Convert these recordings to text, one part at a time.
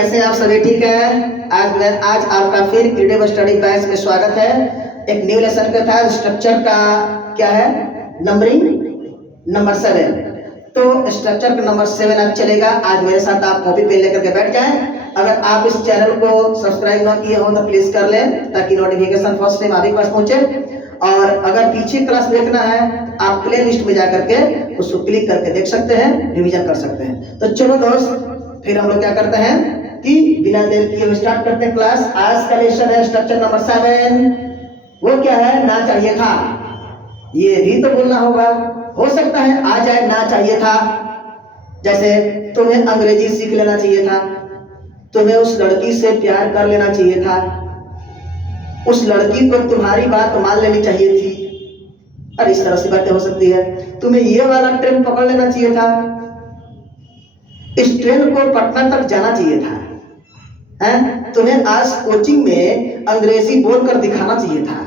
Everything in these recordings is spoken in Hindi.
कैसे हैं आप सभी? ठीक है। आज आपका फिर क्रिएटिव स्टडी बैच में स्वागत है। एक न्यू लेसन का था स्ट्रक्चर का, क्या है, नंबरिंग नंबर 7। तो स्ट्रक्चर का नंबर 7 आज चलेगा। आज मेरे साथ आप कॉपी पेन लेकर के बैठ जाएं। अगर आप इस चैनल को सब्सक्राइब ना किए हो तो प्लीज कर लें, ताकि नोटिफिकेशन फर्स्ट टाइम आप ही पास पहुंचे। और अगर पीछे क्लास देखना है तो आप प्ले लिस्ट में जाकर के उसको क्लिक करके देख सकते हैं, रिवीजन कर सकते हैं। तो चलो दोस्त, फिर हम लोग क्या करते हैं कि बिना देर किए हम स्टार्ट करते हैं क्लास। आज का लेसन है स्ट्रक्चर नंबर 7। वो क्या है? ना चाहिए था। ये भी तो बोलना होगा। हो सकता है आ जाए ना चाहिए था। जैसे तुम्हें अंग्रेजी सीख लेना चाहिए था, तुम्हें उस लड़की से प्यार कर लेना चाहिए था, उस लड़की को तुम्हारी बात मान लेनी चाहिए थी। अरे इस तरह से बातें हो सकती है। तुम्हें ये वाला ट्रेन पकड़ लेना चाहिए था, इस ट्रेन को पटना तक जाना चाहिए था, हैं? तुम्हें आज कोचिंग में अंग्रेजी बोलकर दिखाना चाहिए था।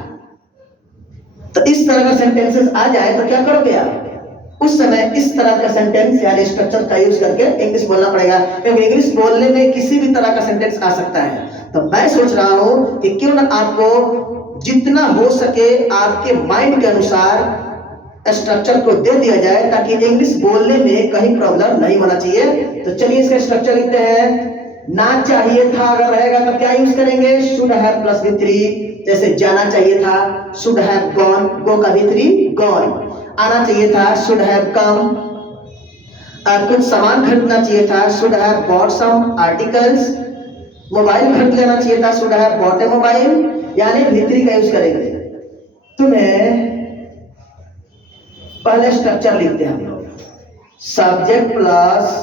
तो इस तरह का सेंटेंसेस आ जाए तो क्या करोगे आप? उस समय इस तरह का सेंटेंस यानी स्ट्रक्चर का यूज करके इंग्लिश बोलना पड़ेगा, क्योंकि इंग्लिश बोलने में किसी भी तरह का सेंटेंस आ सकता है। तो मैं सोच रहा हूं कि क्यों ना आपको जितना हो सके आपके माइंड के अनुसार स्ट्रक्चर को दे दिया जाए, ताकि इंग्लिश बोलने में कहीं प्रॉब्लम नहीं होना चाहिए। तो चलिए इसका स्ट्रक्चर लिखते हैं। ना चाहिए था अगर रहेगा तो क्या यूज करेंगे? Should have plus V3। जैसे जाना चाहिए था, शुड हैव गॉन, गो का V3 गॉन। आना चाहिए था, शुड हैव कम। कुछ सामान खरीदना चाहिए था, should have bought some articles. Mobile खरीद लेना चाहिए था, should have bought a mobile, यानी V3 का यूज करेंगे। तुम्हें पहले स्ट्रक्चर लिखते हैं हम लोग, subject plus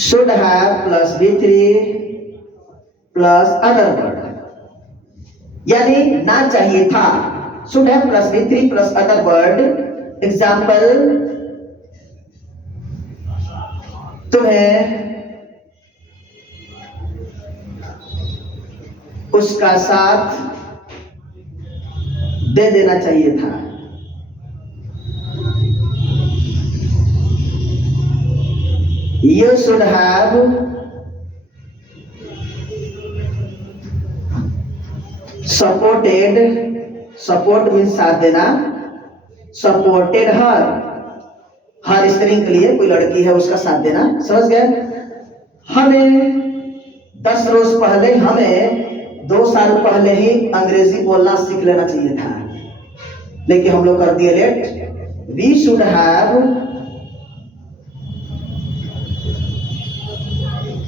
should have plus V3 plus other word, यानी ना चाहिए था, should have plus V3 plus other word. Example, तुम्हें उसका साथ दे देना चाहिए था, you should have supported, support means साथ देना, supported her, हर स्त्री के लिए कोई लड़की है उसका साथ देना, समझ गए? हमें 10 रोज पहले, हमें 2 साल पहले ही अंग्रेजी बोलना सीख लेना चाहिए था, लेकिन हम लोग कर दिए late. We should have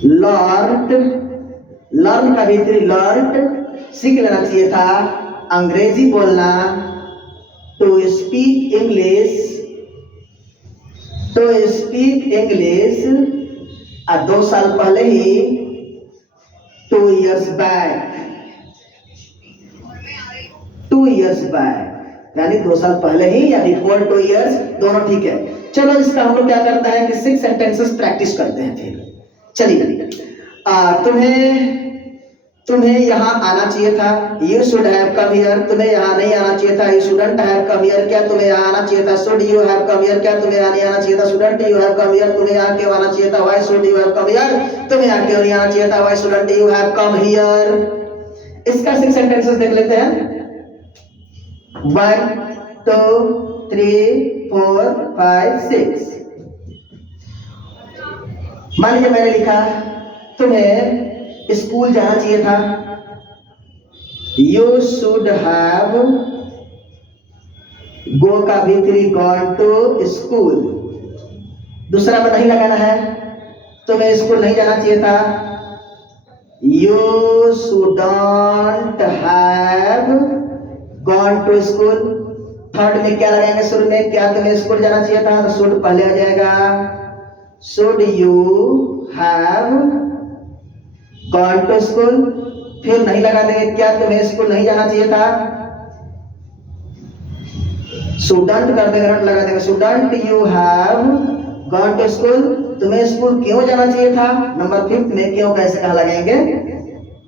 learned, learn का V3 लर्नड, सीख लेना चाहिए था अंग्रेजी बोलना। To speak English, to speak English 2 साल पहले ही, 2 years बैक, 2 years बैक, यानी 2 साल पहले ही या बिफोर 2 years, दोनों ठीक है। चलो इसका हम लोग क्या करते हैं कि 6 सेंटेंसेस प्रैक्टिस करते हैं। फिर चलिए, तुम्हें यहाँ आना चाहिए था, you should have come here. तुम्हें यहाँ नहीं आना चाहिए था, you shouldn't have come here. क्या तुम्हें यहाँ आना चाहिए था? Should you have come here. क्या तुम्हें यहाँ नहीं आना चाहिए था? Shouldn't you have come here. तुम्हें यहाँ क्यों आना चाहिए था? Why should you have come here. तुम्हें यहाँ क्यों नहीं आना चाहिए था? Why shouldn't you have come here. इसका 6 सेंटेंसेस देख लेते हैं। 1 2 3 4 5 6। मान लीजिए मैंने लिखा तुम्हें स्कूल जाना चाहिए था, यू शुड हैव गो का V3 गॉन टू स्कूल। दूसरा में नहीं लगाना है, तुम्हें स्कूल नहीं जाना चाहिए था, you shouldn't have gone to school. Third में क्या लगाएंगे? शुरू में क्या तुम्हें स्कूल जाना चाहिए था, तो शुड पहले आ जाएगा, should you have gone to school. फिर नहीं लगा देंगे, क्या तुम्हें स्कूल नहीं जाना चाहिए था, शुडंट कर देंगे, नॉट लगा देंगे, shouldn't you have gone to school. तुम्हें स्कूल क्यों जाना चाहिए था। नंबर 5 में क्यों कैसे कहा लगाएंगे,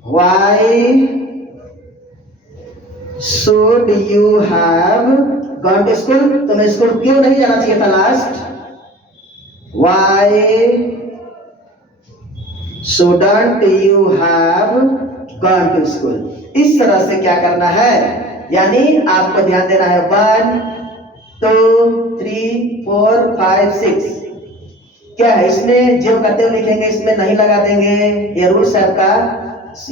why should you have gone to school. तुम्हें स्कूल क्यों नहीं जाना चाहिए था। Last Why shouldn't you have gone to school? इस तरह से क्या करना है, यानी आपको ध्यान देना है 1 2 3 4 5 6 क्या है, इसमें जो करते हुए लिखेंगे इसमें नहीं लगा देंगे, ये रूल्स है आपका।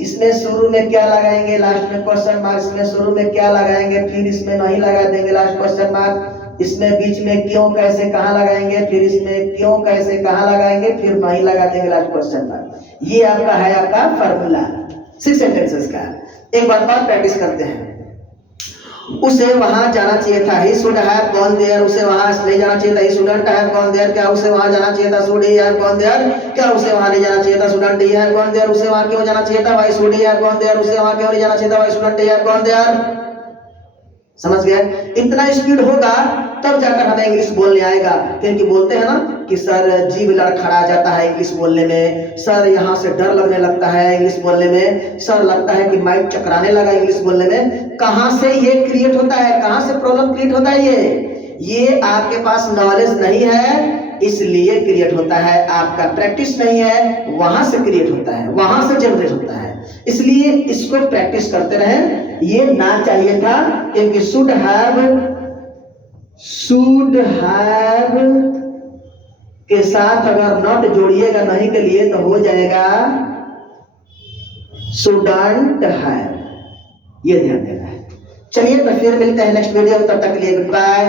इसमें शुरू में क्या लगाएंगे, लास्ट में क्वेश्चन मार्क, इसमें शुरू में क्या लगाएंगे, फिर इसमें नहीं लगा देंगे, लास्ट क्वेश्चन मार्क, इसमें बीच में क्यों कैसे कहाँ लगाएंगे, फिर इसमें क्यों कैसे कहाँ लगाएंगे, फिर नहीं लगा देंगे, लास्ट क्वेश्चन मार्क। ये आपका है आपका फॉर्मूला 6 सेंटेंसेस का। एक बार बात प्रैक्टिस करते हैं। उसे वहां जाना चाहिए था, he should have gone there, उसे वहां नहीं जाना चाहिए था, he shouldn't have gone there, क्या उसे वहां जाना चाहिए था, should he have gone there, क्या उसे वहां नहीं जाना चाहिए था, shouldn't he have gone there, उसे वहां क्यों जाना चाहिए था, why should he have gone there, उसे वहां क्यों नहीं जाना चाहिए था, why shouldn't he have gone there. समझ गए? इतना स्पीड होगा तब जाकर हमें इंग्लिश बोलने आएगा, क्योंकि बोलते हैं ना कि सर जीभ लड़खड़ा जाता है इंग्लिश बोलने में, सर यहाँ से डर लगने लगता है इंग्लिश बोलने में, सर लगता है कि माइंड चकराने लगा इंग्लिश बोलने में। कहाँ से ये क्रिएट होता है, कहाँ से प्रॉब्लम क्रिएट होता है? ये आपके पास नॉलेज नहीं है इसलिए क्रिएट होता है, आपका प्रैक्टिस नहीं है वहां से क्रिएट होता है, वहां से जनरेट होता है। इसलिए इसको प्रैक्टिस करते रहें। ये ना चाहिए था, क्योंकि शुड हैव के साथ अगर नॉट जोड़िएगा नहीं के लिए तो हो जाएगा शुडंट हैव। ये ध्यान देना है। चलिए तो फिर मिलते हैं नेक्स्ट वीडियो में, तब तक के लिए गुड बाय।